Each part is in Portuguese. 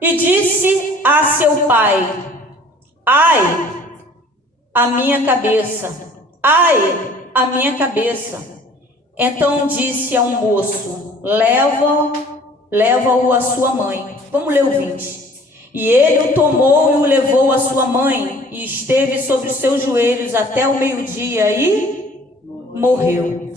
E disse a seu pai: ai, a minha cabeça, ai, a minha cabeça. Então disse ao moço: leva-o à sua mãe. Vamos ler o 20. E ele o tomou e o levou à sua mãe, e esteve sobre os seus joelhos até o meio-dia e morreu.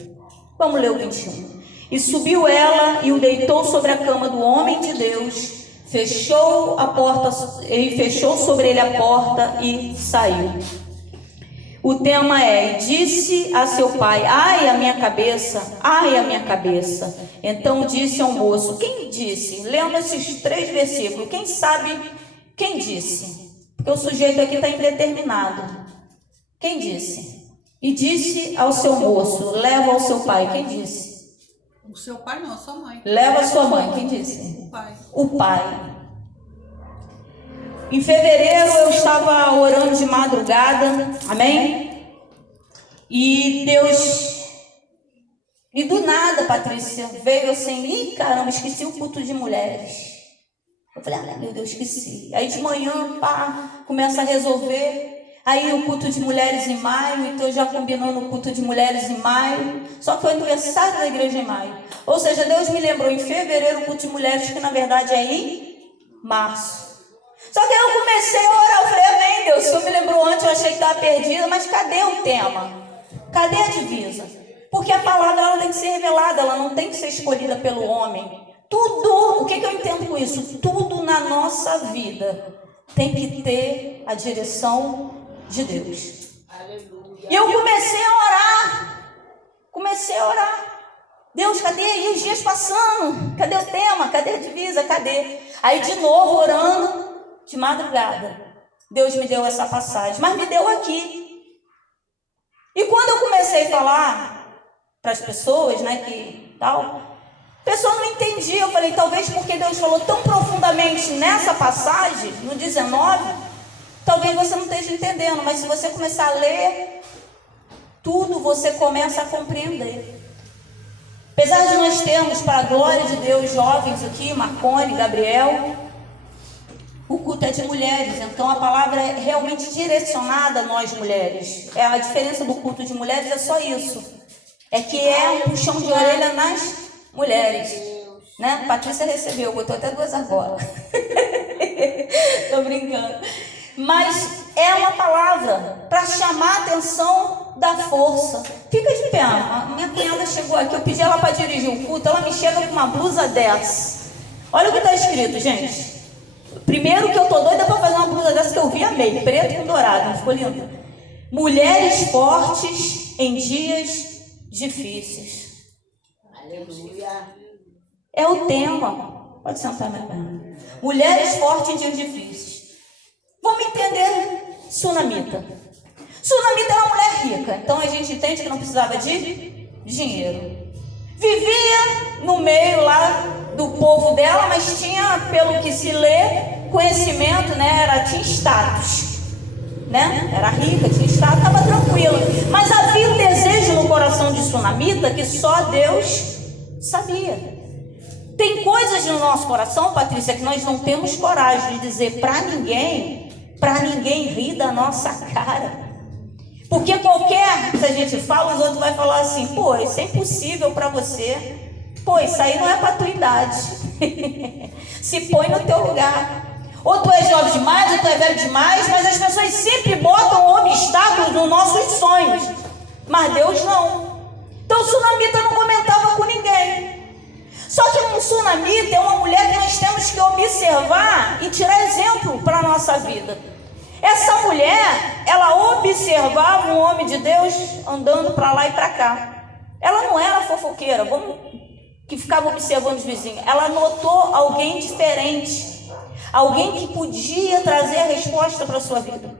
Vamos ler o 21. E subiu ela e o deitou sobre a cama do homem de Deus, fechou a porta, e fechou sobre ele a porta e saiu. O tema é: e disse a seu pai: ai, a minha cabeça, ai, a minha cabeça. Então disse ao moço. Quem disse? Lendo esses 3 versículos, quem sabe quem disse? Porque o sujeito aqui está indeterminado. Quem disse? E disse ao seu moço: leva ao seu pai. Quem disse? O seu pai não, a sua mãe. Leva a sua mãe. Quem disse? O pai. O pai. Em fevereiro eu estava orando de madrugada, amém? E Deus, e do nada, Patrícia, veio assim: ih, caramba, esqueci o culto de mulheres. Eu falei: ah, meu Deus, esqueci. Aí de manhã, pá, começa a resolver. Aí o culto de mulheres em maio, então eu já combinando o culto de mulheres em maio. Só que o aniversário da igreja em maio. Ou seja, Deus me lembrou em fevereiro o culto de mulheres, que na verdade é em março. Só que aí eu comecei a orar, eu falei: amém, Deus, o Senhor me lembrou antes, eu achei que estava perdida, mas cadê o tema? Cadê a divisa? Porque a palavra ela tem que ser revelada, ela não tem que ser escolhida pelo homem. Tudo, o que eu entendo com isso? Tudo na nossa vida tem que ter a direção de Deus. Aleluia. E eu comecei a orar. Deus, cadê aí os dias passando? Cadê o tema? Cadê a divisa? Cadê? Aí de novo orando, de madrugada, Deus me deu essa passagem, mas me deu aqui. E quando eu comecei a falar para as pessoas, né, que tal, a pessoa não entendia. Eu falei: talvez porque Deus falou tão profundamente nessa passagem, no 19, talvez você não esteja entendendo, mas se você começar a ler tudo, você começa a compreender. Apesar de nós termos, para a glória de Deus, jovens aqui, Marcone, Gabriel, o culto é de mulheres, então a palavra é realmente direcionada a nós mulheres. A diferença do culto de mulheres é só isso. É que é um puxão de orelha nas mulheres. Né? Patrícia recebeu, botou até 2 agora. Tô brincando. Mas é uma palavra para chamar a atenção da força. Fica de pé. A minha cunhada chegou aqui, eu pedi ela para dirigir o culto, ela me chega com uma blusa dessa. Olha o que está escrito, gente. Primeiro que eu tô doida para fazer uma blusa dessa que eu vi, amei, preto com dourado, não ficou lindo? Mulheres fortes em dias difíceis. Aleluia. É o tema. Pode sentar, minha perna. Mulheres fortes em dias difíceis. Vamos entender Sunamita. Sunamita era uma mulher rica, então a gente entende que não precisava de dinheiro. Vivia no meio lá do povo dela, mas tinha, pelo que se lê, conhecimento, né? Tinha status, né? Era rica, tinha status, estava tranquila. Mas havia um desejo no coração de Sunamita que só Deus sabia. Tem coisas no nosso coração, Patrícia, que nós não temos coragem de dizer para ninguém rir da nossa cara. Porque se a gente fala, os outros vão falar assim: pô, isso é impossível para você. Pô, isso aí não é para tua idade. Se põe no teu lugar. Ou tu é jovem demais, ou tu é velho demais, mas as pessoas sempre botam obstáculos nos nossos sonhos. Mas Deus não. Então o Sunamita não comentava com ninguém. Só que um Sunamita é uma mulher que nós temos que observar e tirar exemplo para a nossa vida. Essa mulher, ela observava um homem de Deus andando para lá e para cá. Ela não era fofoqueira, que ficava observando os vizinhos. Ela notou alguém diferente, alguém que podia trazer a resposta para a sua vida.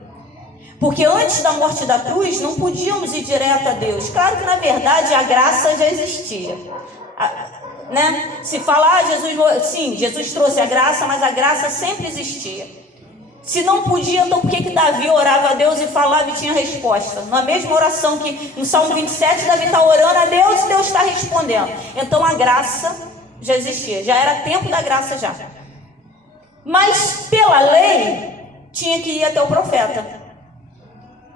Porque antes da morte da cruz, não podíamos ir direto a Deus. Claro que na verdade a graça já existia. Né? Se falar Jesus, sim, Jesus trouxe a graça, mas a graça sempre existia. Se não podia, então por que Davi orava a Deus e falava e tinha resposta? Na mesma oração que no Salmo 27, Davi está orando a Deus e Deus está respondendo. Então a graça já existia, já era tempo da graça já. Mas pela lei tinha que ir até o profeta.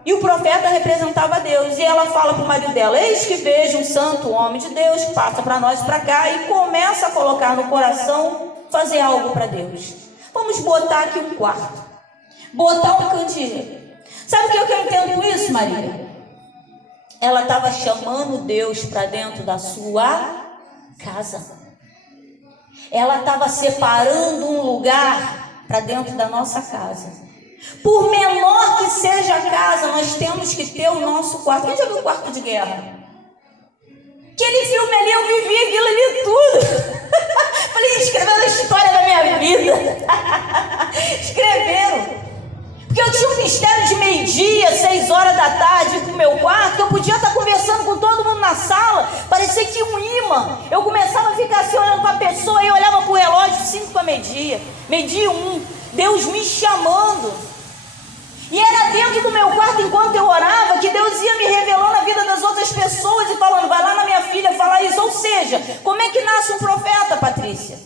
E o profeta representava Deus. E ela fala para o marido dela: eis que vejo um santo homem de Deus que passa para nós para cá, e começa a colocar no coração fazer algo para Deus. Vamos botar aqui um quarto, botar um candeeiro. Sabe o que eu entendo com isso, Maria? Ela estava chamando Deus para dentro da sua casa. Ela estava separando um lugar para dentro da nossa casa. Por menor que seja a casa, nós temos que ter o nosso quarto. Quem já viu o Quarto de Guerra? Aquele filme ali, eu vivi aquilo ali tudo. Falei, escrevendo a história da minha vida. Escreveram. Porque eu tinha um mistério de meio-dia, 6 horas da tarde com o meu quarto, que eu podia estar conversando com todo mundo na sala, parecia que um imã. Eu começava a ficar assim olhando para a pessoa e olhava para o relógio, 5 para meio-dia, 12:01, Deus me chamando. E era dentro do meu quarto, enquanto eu orava, que Deus ia me revelando a vida das outras pessoas e falando: vai lá na minha filha falar isso. Ou seja, como é que nasce um profeta, Patrícia?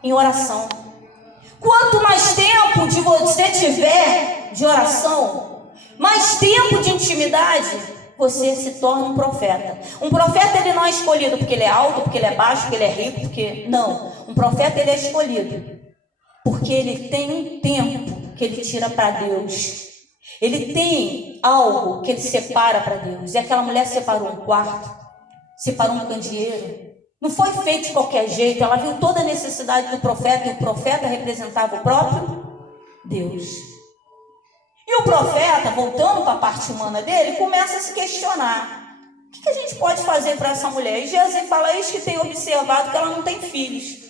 Em oração. Quanto mais tempo de você tiver de oração, mais tempo de intimidade, você se torna um profeta. Um profeta, ele não é escolhido porque ele é alto, porque ele é baixo, porque ele é rico, porque... Não, um profeta, ele é escolhido porque ele tem um tempo que ele tira para Deus. Ele tem algo que ele separa para Deus. E aquela mulher separou um quarto, separou um candeeiro. Não foi feito de qualquer jeito. Ela viu toda a necessidade do profeta, e o profeta representava o próprio Deus. E o profeta, voltando para a parte humana dele, começa a se questionar: o que a gente pode fazer para essa mulher? E Jesus fala: eis que tem observado que ela não tem filhos.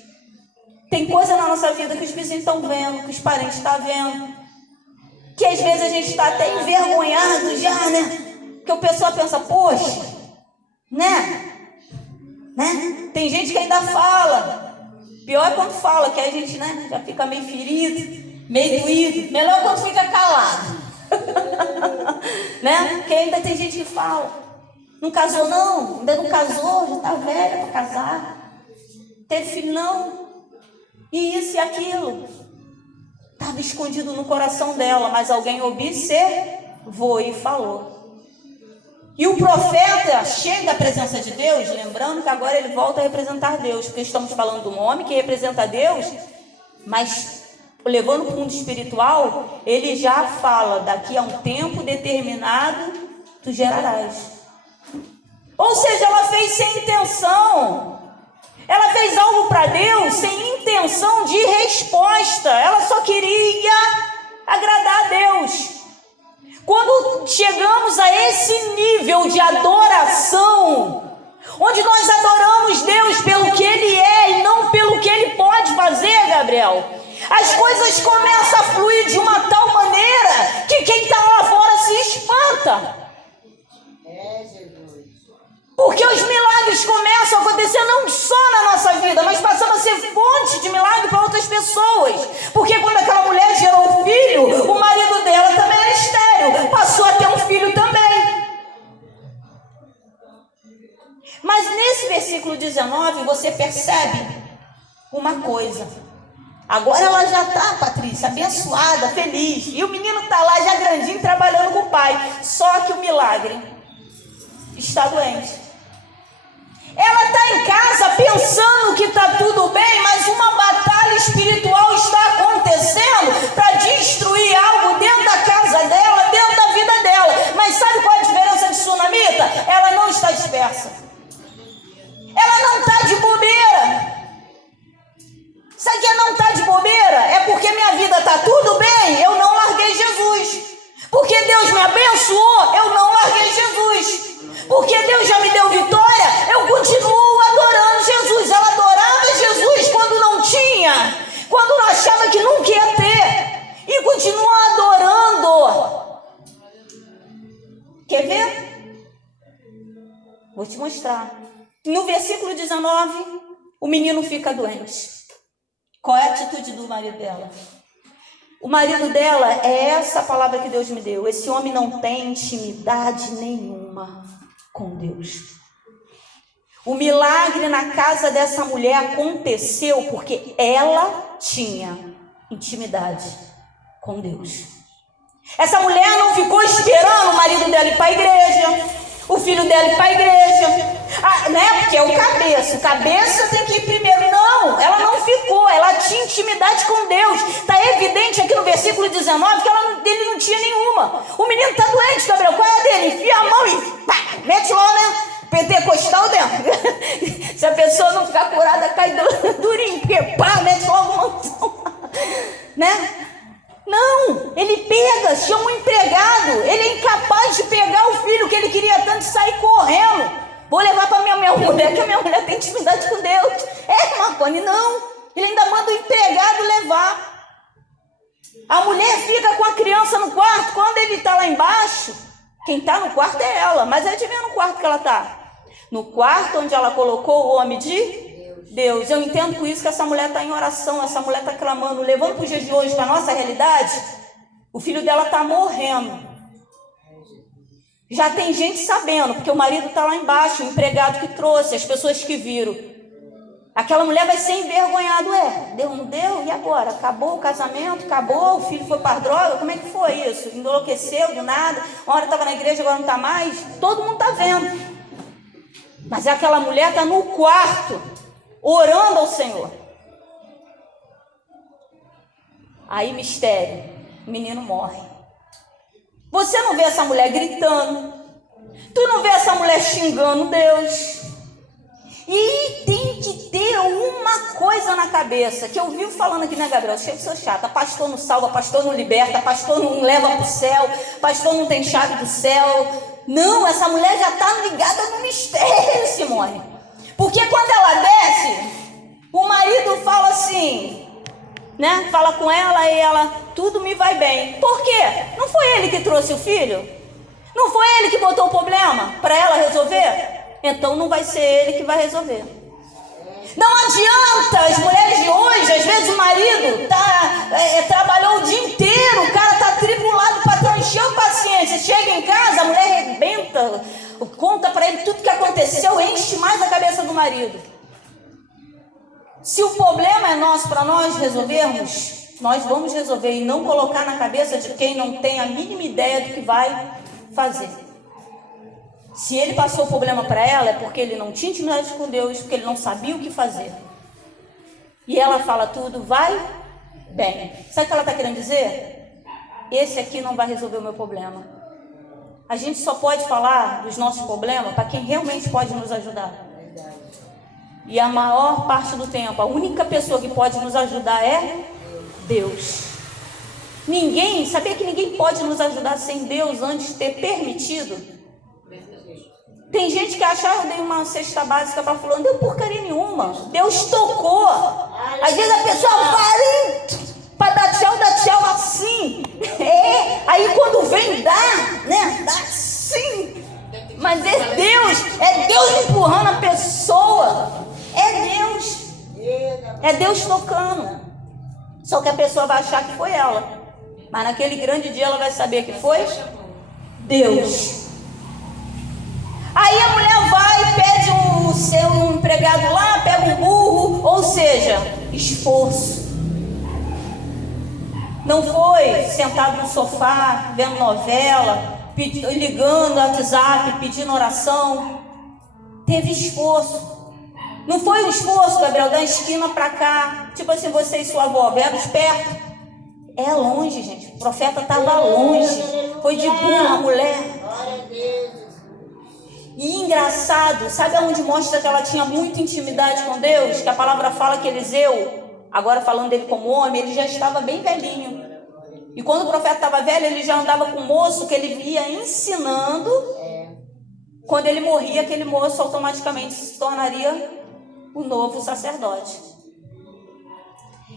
Tem coisa na nossa vida que os vizinhos estão vendo, que os parentes estão vendo, que às vezes a gente está até envergonhado já, né? Que o pessoal pensa: poxa, né? Tem gente que ainda fala. Pior é quando fala, que a gente, né, já fica meio ferido, meio doído. Melhor quando fica calado. Né? Porque ainda tem gente que fala: não casou não, ainda não casou, já está velha para casar. Teve filho não. E isso e aquilo. Estava escondido no coração dela, mas alguém observou e falou. E o profeta chega à presença de Deus, lembrando que agora ele volta a representar Deus, porque estamos falando de um homem que representa Deus, mas levando para o mundo espiritual, ele já fala: daqui a um tempo determinado tu gerarás. Ou seja, ela fez sem intenção. Ela fez algo para Deus sem intenção de resposta. Ela só queria agradar a Deus. Quando chegamos a esse nível de adoração, onde nós adoramos Deus pelo que Ele é e não pelo que Ele pode fazer, Gabriel, as coisas começam a fluir de uma tal maneira que quem está lá fora se espanta. Porque os milagres começam a acontecer não só na nossa vida, mas passamos a ser fonte de milagre para outras pessoas. Porque quando aquela mulher gerou um filho, o marido dela também era estéril, passou a ter um filho também. Mas nesse versículo 19 você percebe uma coisa. Agora ela já está, Patrícia, abençoada, feliz. E o menino está lá já grandinho, trabalhando com o pai. Só que o milagre está doente. Ela está em casa pensando que está tudo bem, mas uma batalha espiritual está acontecendo para destruir algo dentro da casa dela, dentro da vida dela. Mas sabe qual é a diferença de sunamita? Ela não está dispersa. Ela não está de bobeira. Sabe o que é não estar de bobeira? É porque minha vida está tudo bem, eu não larguei Jesus. Porque Deus me abençoou, eu não larguei Jesus. Porque Deus já me deu vitória, eu continuo adorando Jesus. Ela adorava Jesus quando não tinha, quando não achava que nunca ia ter, e continua adorando. Quer ver? Vou te mostrar. No versículo 19, o menino fica doente. Qual é a atitude do marido dela? O marido dela é essa palavra que Deus me deu: esse homem não tem intimidade nenhuma com Deus. O milagre na casa dessa mulher aconteceu porque ela tinha intimidade com Deus. Essa mulher não ficou esperando o marido dela ir para a igreja, o filho dela ir para a igreja, né? Porque é o cabeça. O cabeça tem que ir primeiro. Não, ela não ficou. Ela tinha intimidade com Deus. Está evidente aqui no versículo 19 que ele não tinha nenhuma. O menino está doente, Gabriel. Qual é a dele? Enfia a mão e pá, mete lá, né? Pentecostal dentro. Se a pessoa não ficar curada, cai durinho. Porque pá, mete logo uma mão. Né? Não, ele pega, chama um empregado. Ele é incapaz de pegar o filho que ele queria tanto e sair correndo. Vou levar para minha mulher, que a minha mulher tem intimidade com Deus. Marconi, não. Ele ainda manda o empregado levar. A mulher fica com a criança no quarto. Quando ele está lá embaixo, quem está no quarto é ela. Mas adivinha no quarto que ela está? No quarto onde ela colocou o homem de Deus. Eu entendo com isso que essa mulher está em oração, essa mulher está clamando, levando para os dias de hoje, para a nossa realidade. O filho dela está morrendo. Já tem gente sabendo, porque o marido está lá embaixo, o empregado que trouxe, as pessoas que viram. Aquela mulher vai ser envergonhada. Deu, não deu? E agora? Acabou o casamento? Acabou? O filho foi para a droga? Como é que foi isso? Enlouqueceu do nada? Uma hora estava na igreja, agora não está mais? Todo mundo está vendo. Mas aquela mulher está no quarto, orando ao Senhor. Aí, mistério, o menino morre. Você não vê essa mulher gritando, tu não vê essa mulher xingando Deus. E tem que ter uma coisa na cabeça, que eu vivo falando aqui, né, Gabriel? Chega de ser chata, pastor não salva, pastor não liberta, pastor não leva para o céu, pastor não tem chave do céu. Não, essa mulher já está ligada no mistério, Simone. Porque quando ela desce, o marido fala assim, né? Fala com ela e ela, tudo me vai bem. Por quê? Não foi ele que trouxe o filho? Não foi ele que botou o problema para ela resolver? Então não vai ser ele que vai resolver. Não adianta, as mulheres de hoje, às vezes o marido trabalhou o dia inteiro, o cara está atribulado, o patrão encheu paciência, chega em casa, a mulher arrebenta, conta para ele tudo que aconteceu, enche mais a cabeça do marido. Se o problema é nosso, para nós resolvermos, nós vamos resolver e não colocar na cabeça de quem não tem a mínima ideia do que vai fazer. Se ele passou o problema para ela, é porque ele não tinha intimidade com Deus, porque ele não sabia o que fazer. E ela fala tudo, vai bem. Sabe o que ela está querendo dizer? Esse aqui não vai resolver o meu problema. A gente só pode falar dos nossos problemas para quem realmente pode nos ajudar. E a maior parte do tempo, a única pessoa que pode nos ajudar é Deus. Sabia que ninguém pode nos ajudar sem Deus antes de ter permitido? Tem gente que acha, eu dei uma cesta básica para fulano, não deu porcaria nenhuma. Deus tocou. Às vezes a pessoa vai para dar tchau assim. Aí quando vem dá, né? Dá assim. Mas é Deus empurrando a pessoa. É Deus tocando. Só que a pessoa vai achar que foi ela. Mas naquele grande dia ela vai saber que foi Deus. Aí a mulher vai, pede o seu empregado lá, pega um burro, ou seja, esforço. Não foi sentado no sofá, vendo novela, ligando no WhatsApp, pedindo oração. Teve esforço. Não foi um esforço, Gabriel, da esquina para cá. Tipo assim, você e sua avó, vieram perto. É longe, gente. O profeta estava longe. Foi de burro a mulher. E engraçado, sabe aonde mostra que ela tinha muita intimidade com Deus? Que a palavra fala que Eliseu, agora falando dele como homem, ele já estava bem velhinho. E quando o profeta estava velho, ele já andava com um moço que ele ia ensinando. Quando ele morria, aquele moço automaticamente se tornaria o novo sacerdote.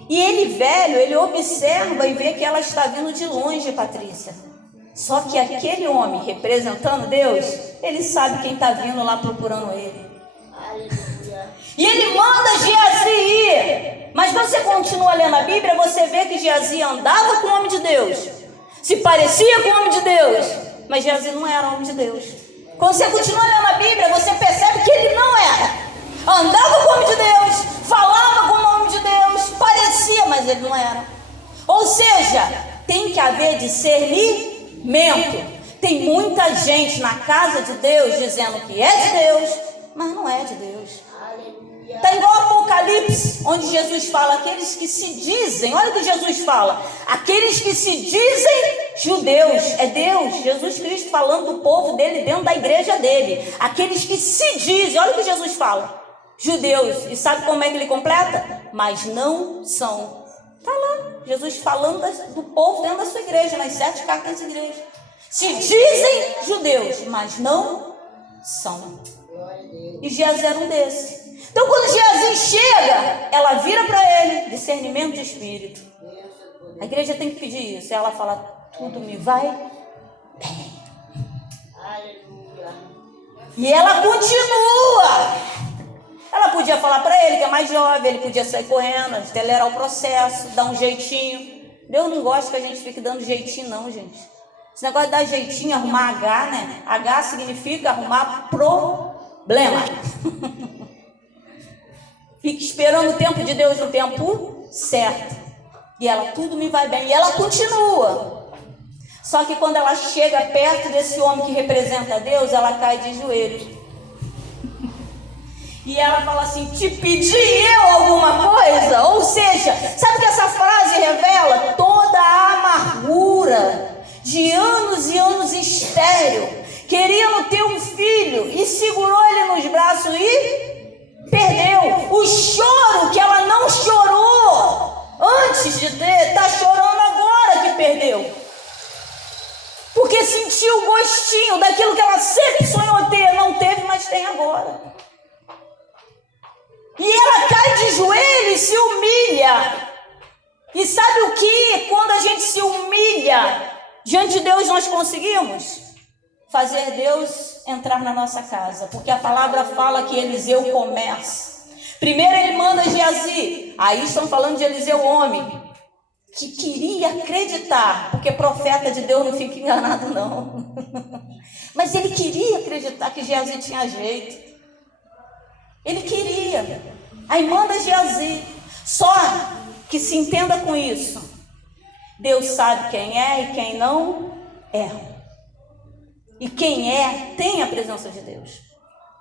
E ele velho, ele observa e vê que ela está vindo de longe, Patrícia. Só que aquele homem representando Deus, ele sabe quem está vindo lá procurando ele. E ele manda Geazi ir. Mas você continua lendo a Bíblia, você vê que Geazi andava com o homem de Deus, se parecia com o homem de Deus, mas Geazi não era homem de Deus. Quando você continua lendo a Bíblia, você percebe que ele não era. andava com o homem de Deus, falava com o nome de Deus, parecia, mas ele não era. Ou seja, tem que haver discernimento. Tem muita gente na casa de Deus dizendo que é de Deus, mas não é de Deus. Está igual Apocalipse, onde Jesus fala, aqueles que se dizem, olha o que Jesus fala, aqueles que se dizem judeus, é Deus, Jesus Cristo falando do povo dele dentro da igreja dele, aqueles que se dizem, olha o que Jesus fala, judeus, e sabe como é que ele completa? Mas não são. Está lá, Jesus falando do povo dentro da sua igreja, nas 7 cartas da igreja. Se dizem judeus, mas não são. E Geazi era um desses. Então quando Geazi chega, ela vira para ele, discernimento de espírito. A igreja tem que pedir isso. Ela fala, tudo me vai bem. E ela continua. Ela podia falar para ele que é mais jovem, ele podia sair correndo, acelerar o processo, dar um jeitinho. Deus não gosta que a gente fique dando jeitinho não, gente. Esse negócio de dar jeitinho, arrumar H, né? H significa arrumar problema. Fica esperando o tempo de Deus no tempo certo. E ela, tudo me vai bem. E ela continua. Só que quando ela chega perto desse homem que representa Deus, ela cai de joelhos. E ela fala assim, te pedi eu alguma coisa? Ou seja, sabe que essa frase revela toda a amargura de anos e anos estéril, querendo ter um filho, e segurou ele nos braços e perdeu. O choro que ela não chorou antes de ter, está chorando agora que perdeu. Porque sentiu o gostinho daquilo que ela sempre sonhou ter, não teve, mas tem agora. E ela cai de joelho e se humilha. E sabe o que? Quando a gente se humilha diante de Deus, nós conseguimos fazer Deus entrar na nossa casa. Porque a palavra fala que Eliseu começa. Primeiro ele manda Geazi. Aí estão falando de Eliseu, homem, que queria acreditar. Porque profeta de Deus não fica enganado, não. Mas ele queria acreditar que Geazi tinha jeito. Ele queria. Aí manda Geazi. Só que se entenda com isso. Deus sabe quem é e quem não é. E quem é, tem a presença de Deus.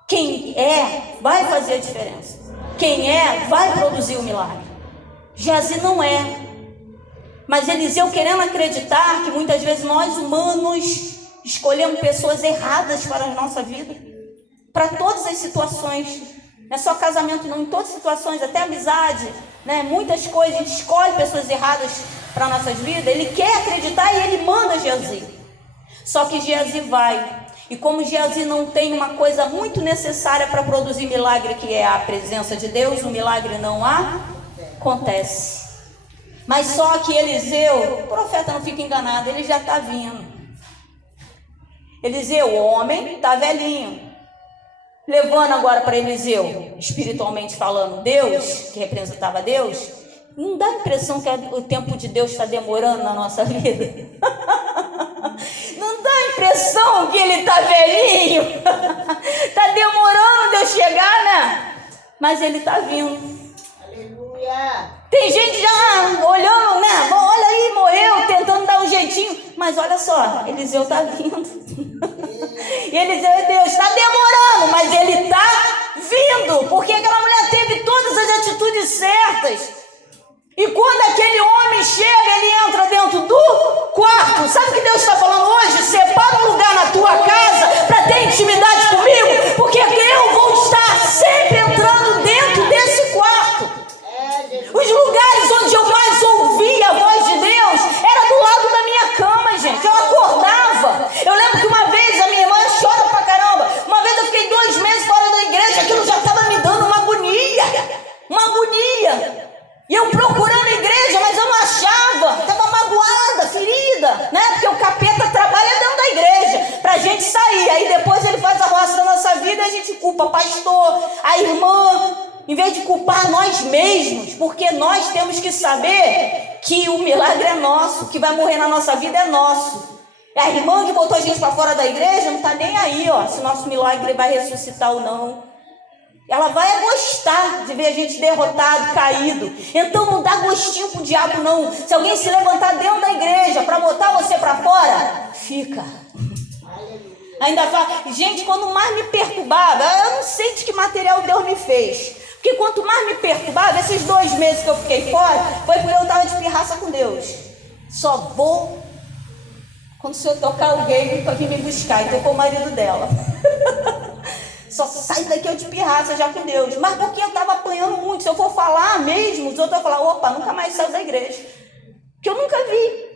Quem é, vai fazer a diferença. Quem é, vai produzir o milagre. Geazi não é. Mas Eliseu querendo acreditar que muitas vezes nós humanos escolhemos pessoas erradas para a nossa vida. Para todas as situações. Não é só casamento não, em todas as situações, até amizade, né? Muitas coisas, a gente escolhe pessoas erradas para nossas vidas. Ele quer acreditar e ele manda Geazi. Só que Geazi vai. E como Geazi não tem uma coisa muito necessária para produzir milagre, que é a presença de Deus, o milagre não acontece. Mas só que Eliseu, o profeta não fica enganado, ele já está vindo. Eliseu, o homem, está velhinho. Levando agora para Eliseu, espiritualmente falando, Deus, que representava Deus, não dá a impressão que o tempo de Deus está demorando na nossa vida? Não dá a impressão que ele está velhinho? Está demorando Deus chegar, né? Mas ele está vindo. Aleluia. Tem gente já olhando, né? Bom, olha aí, morreu, tentando dar um jeitinho. Mas olha só, Eliseu está vindo. E Eliseu é Deus, está demorando, mas ele está vindo. Porque aquela mulher teve todas as atitudes certas. E quando aquele homem chega, ele entra dentro do quarto. Sabe o que Deus está falando hoje? Separa um lugar na tua casa para ter intimidade comigo. Porque eu vou estar sempre entrando dentro desse quarto. Os lugares onde eu mais ouvia a voz de Deus era do lado da minha cama, gente. Eu acordava. Eu lembro que uma vez a minha irmã chora pra caramba. Uma vez eu fiquei 2 meses fora da igreja. Aquilo já estava me dando uma agonia. Uma agonia. E eu procurando a igreja, mas eu não achava. Estava magoada, ferida, né? Porque o capeta trabalha dentro da igreja pra gente sair. Aí depois ele faz a roça da nossa vida e a gente culpa pastor, a irmã, em vez de culpar nós mesmos. Porque nós temos que saber que o milagre é nosso, que vai morrer na nossa vida é nosso. A irmã que botou a gente para fora da igreja não está nem aí, ó, se nosso milagre vai ressuscitar ou não. Ela vai gostar de ver a gente derrotado, caído. Então não dá gostinho pro diabo, não. Se alguém se levantar dentro da igreja para botar você para fora, fica. Ainda fala, gente, quando mais me perturbava, eu não sei de que material Deus me fez. Porque quanto mais me perturbava, esses 2 meses que eu fiquei fora, foi porque eu estava de pirraça com Deus. Só vou quando o Senhor tocar alguém para vir me buscar. E tocou o marido dela. Só sai daqui eu de pirraça já com Deus. Mas porque eu estava apanhando muito. Se eu for falar mesmo, os outros vão falar, opa, nunca mais saiu da igreja. Que eu nunca vi.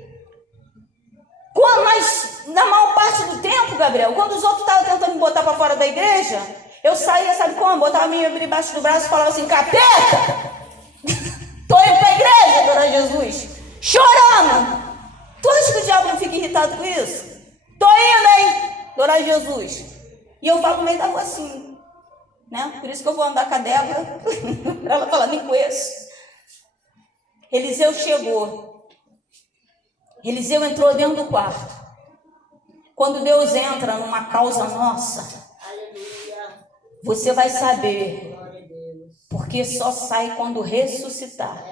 Mas na maior parte do tempo, Gabriel, quando os outros estavam tentando me botar para fora da igreja, eu saía, sabe como? Botava a minha Bíblia debaixo do braço e falava assim, capeta! Tô indo para a igreja, Dona Jesus, chorando. Tu acha que o diabo não fica irritado com isso? Tô indo, hein, Dona Jesus. E eu falo no meio da rua assim, né? Por isso que eu vou andar com a Débora, para ela falar, me conheço. Eliseu chegou. Eliseu entrou dentro do quarto. Quando Deus entra numa causa nossa, você vai saber, porque só sai quando ressuscitar.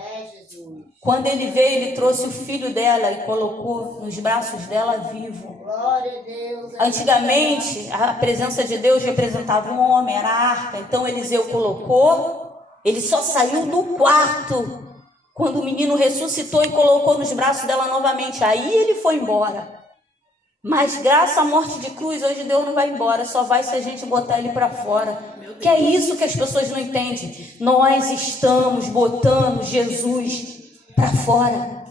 Quando ele veio, ele trouxe o filho dela e colocou nos braços dela vivo. Antigamente, a presença de Deus representava um homem, era a arca. Então Eliseu colocou, ele só saiu do quarto quando o menino ressuscitou e colocou nos braços dela novamente. Aí ele foi embora. Mas graças à morte de cruz, hoje Deus não vai embora, só vai se a gente botar ele para fora. Que é isso que as pessoas não entendem. Nós estamos botando Jesus para fora.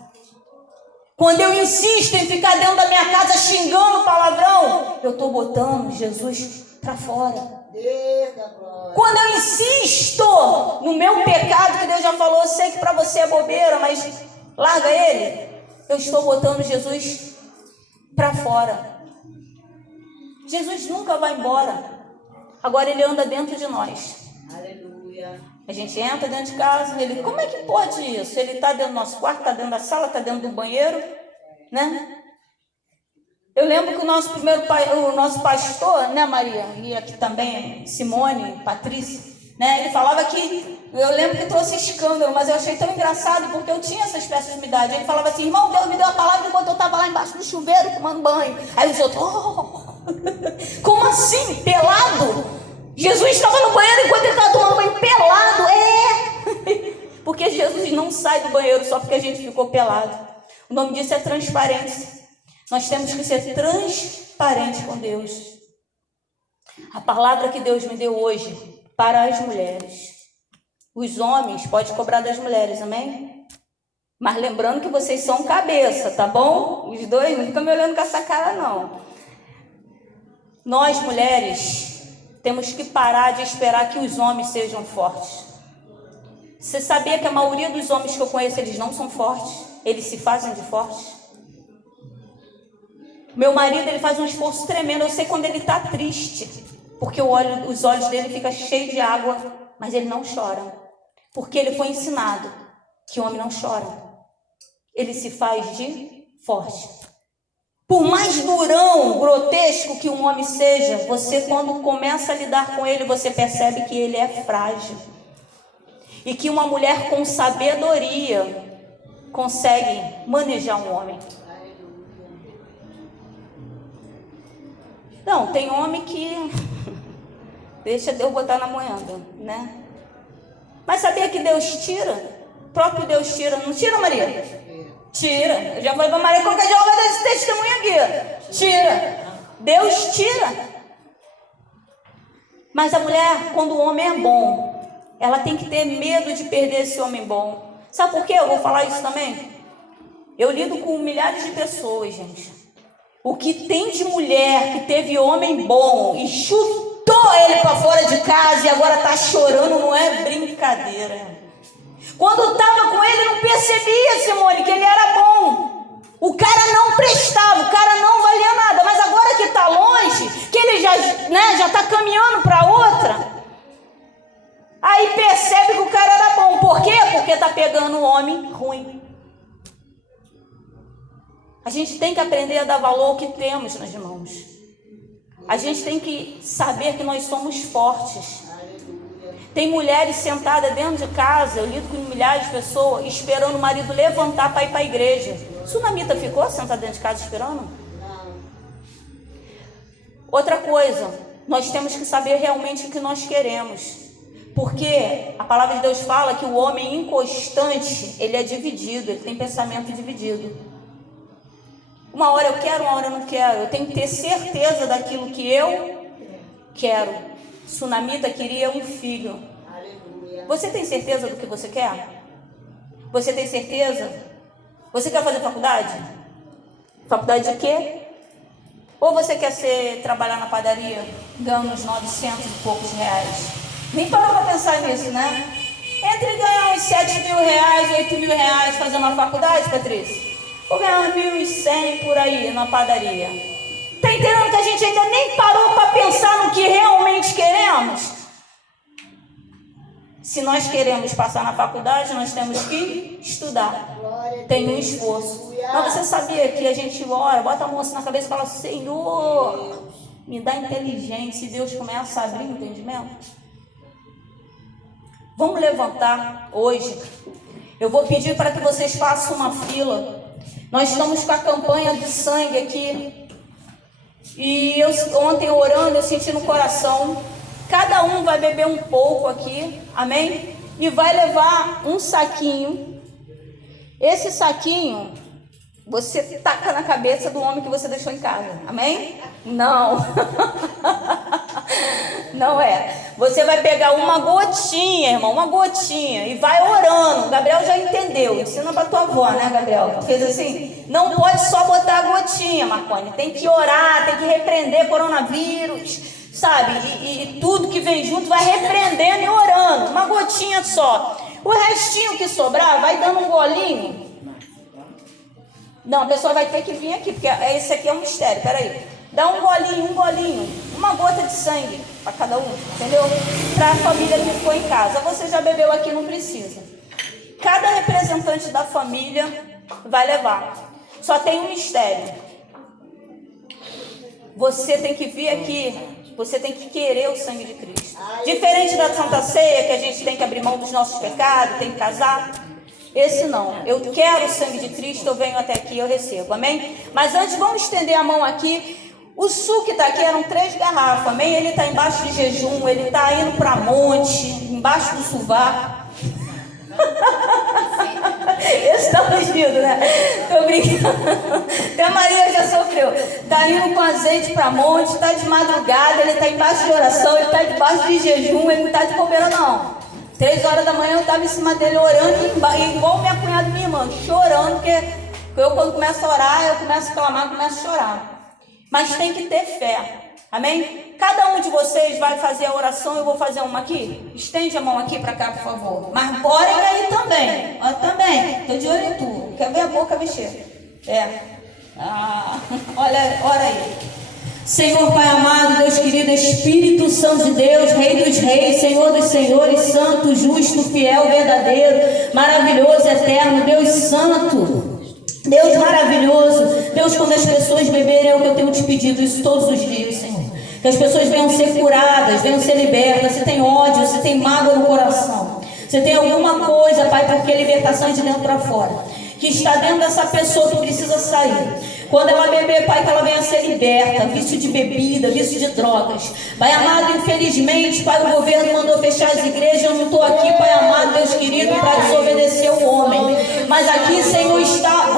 Quando eu insisto em ficar dentro da minha casa xingando palavrão, eu estou botando Jesus para fora. Quando eu insisto no meu pecado, que Deus já falou, eu sei que para você é bobeira, mas larga ele, eu estou botando Jesus para fora. Jesus nunca vai embora. Agora ele anda dentro de nós. Aleluia. A gente entra dentro de casa, ele, como é que pode isso? Ele está dentro do nosso quarto, está dentro da sala, está dentro do banheiro, né? Eu lembro que o nosso pastor, né, Maria, e aqui também Simone, Patrícia, né, ele falava que, eu lembro que trouxe escândalo, mas eu achei tão engraçado porque eu tinha essa espécie de intimidade. Ele falava assim, irmão, Deus me deu a palavra enquanto eu estava lá embaixo do chuveiro tomando banho. Aí os outros, como assim? Pelado? Jesus estava no banheiro enquanto ele estava tomando banho pelado? Porque Jesus não sai do banheiro só porque a gente ficou pelado. O nome disso é transparência. Nós temos que ser transparentes com Deus. A palavra que Deus me deu hoje para as mulheres. Os homens podem cobrar das mulheres, amém? Mas lembrando que vocês são cabeça, tá bom? Os dois, não ficam me olhando com essa cara, não. Nós, mulheres, temos que parar de esperar que os homens sejam fortes. Você sabia que a maioria dos homens que eu conheço, eles não são fortes? Eles se fazem de fortes? Meu marido, ele faz um esforço tremendo. Eu sei quando ele está triste, porque os olhos dele ficam cheios de água, mas ele não chora, porque ele foi ensinado que o homem não chora, ele se faz de forte. Por mais durão, grotesco que um homem seja, você, quando começa a lidar com ele, você percebe que ele é frágil, e que uma mulher com sabedoria consegue manejar um homem. Não, tem homem que deixa Deus botar na moenda, né? Mas sabia que Deus tira? O próprio Deus tira. Não tira, Maria? Tira. Eu já falei para Maria, qualquer dia ela vai dar esse testemunho aqui. Tira. Deus tira. Mas a mulher, quando o homem é bom, ela tem que ter medo de perder esse homem bom. Sabe por quê? Eu vou falar isso também. Eu lido com milhares de pessoas, gente. O que tem de mulher que teve homem bom e chutou ele para fora de casa e agora está chorando, não é brincadeira. Quando estava com ele, não percebia, Simone, que ele era bom. O cara não prestava, o cara não valia nada. Mas agora que está longe, que ele já está caminhando para outra, aí percebe que o cara era bom. Por quê? Porque está pegando um homem ruim. A gente tem que aprender a dar valor ao que temos nas mãos. A gente tem que saber que nós somos fortes. Tem mulheres sentadas dentro de casa, eu lido com milhares de pessoas, esperando o marido levantar para ir para a igreja. Sunamita ficou sentada dentro de casa esperando? Não. Outra coisa, nós temos que saber realmente o que nós queremos. Porque a palavra de Deus fala que o homem inconstante, ele é dividido, ele tem pensamento dividido. Uma hora eu quero, uma hora eu não quero. Eu tenho que ter certeza daquilo que eu quero. Sunamita queria um filho. Você tem certeza do que você quer? Você tem certeza? Você quer fazer faculdade? Faculdade de quê? Ou você quer trabalhar na padaria, ganhando uns 900 e poucos reais? Nem parou para pensar nisso, né? Entre ganhar uns 7 mil reais, 8 mil reais fazendo uma faculdade, Patrícia, ou ganhar 1.100 por aí na padaria. Tá entendendo que a gente ainda nem parou para pensar no que realmente queremos? Se nós queremos passar na faculdade, nós temos que estudar. Tem um esforço. Mas você sabia que a gente ora, bota a mão assim na cabeça e fala: Senhor, me dá inteligência. E Deus começa a abrir o entendimento. Vamos levantar hoje. Eu vou pedir para que vocês façam uma fila. Nós estamos com a campanha do sangue aqui. E ontem orando, eu senti no coração. Cada um vai beber um pouco aqui. Amém? E vai levar um saquinho. Esse saquinho, você taca na cabeça do homem que você deixou em casa. Amém? Não. Não é. Você vai pegar uma gotinha, irmão, uma gotinha, e vai orando. O Gabriel já entendeu. Ensina pra tua avó, né, Gabriel? Fez assim? Não pode só botar a gotinha, Marconi. Tem que orar, tem que repreender coronavírus, sabe? E tudo que vem junto vai repreendendo e orando. Uma gotinha só. O restinho que sobrar, vai dando um golinho. Não, a pessoa vai ter que vir aqui, porque esse aqui é um mistério. Peraí. Dá um golinho, uma gota de sangue para cada um, entendeu? Para a família que ficou em casa. Você já bebeu aqui, não precisa. Cada representante da família vai levar. Só tem um mistério. Você tem que vir aqui, você tem que querer o sangue de Cristo. Diferente da Santa Ceia, que a gente tem que abrir mão dos nossos pecados, tem que casar. Esse não. Eu quero o sangue de Cristo, eu venho até aqui, eu recebo. Amém? Mas antes, vamos estender a mão aqui. O suco que está aqui eram 3 garrafas, amém? Ele está embaixo de jejum, ele está indo para monte, embaixo do sovaco. Esse está ungido, né? Tô brincando. Até a Maria já sofreu. Está indo com azeite para monte, está de madrugada, ele está embaixo de oração, ele está debaixo de jejum, ele não está de bobeira não. 3 horas da manhã eu estava em cima dele orando, igual minha cunhada e minha irmã, chorando, porque eu quando começo a orar, eu começo a clamar, começo a chorar. Mas tem que ter fé, amém? Cada um de vocês vai fazer a oração, eu vou fazer uma aqui. Estende a mão aqui para cá, por favor. Mas orem aí também, também. Estou de olho em tu, quer ver a boca mexer? Ora aí. Senhor Pai amado, Deus querido, Espírito Santo de Deus, Rei dos Reis, Senhor dos Senhores, Santo, Justo, Fiel, Verdadeiro, Maravilhoso, Eterno, Deus Santo. Deus maravilhoso, Deus, quando as pessoas beberem, é o que eu tenho te pedido isso todos os dias, Senhor. Que as pessoas venham ser curadas, venham ser libertas. Se tem ódio, se tem mágoa no coração, se tem alguma coisa, Pai, porque a libertação é de dentro para fora, que está dentro dessa pessoa que precisa sair. Quando ela beber, Pai, que ela venha ser liberta, vício de bebida, vício de drogas. Pai amado, infelizmente, Pai, o governo mandou fechar as igrejas. Eu não estou aqui, Pai amado, Deus querido, para desobedecer o homem. Mas aqui, Senhor, está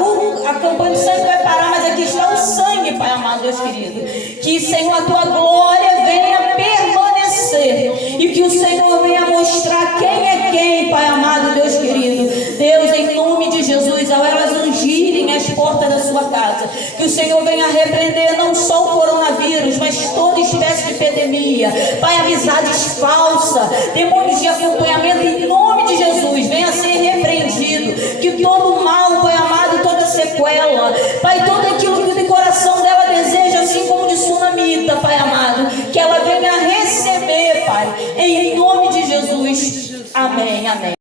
a campanha do sangue vai parar, mas aqui está o sangue, Pai amado, Deus querido. Que, Senhor, a tua glória venha permanecer. E que o Senhor venha mostrar quem é quem, Pai amado, Deus querido. Deus, em nome de Jesus, ao elas ungirem as portas da sua casa, que o Senhor venha repreender não só o coronavírus, mas toda espécie de epidemia. Pai, amizades falsas, demônios de acompanhamento, em nome de Jesus, venha ser repreendido. Que todo mal, Pai amado, toda sequela, Pai, tudo aquilo que o coração dela deseja, assim como de Sunamita, Pai amado, que ela venha receber, Pai, em nome de Jesus. Amém, amém.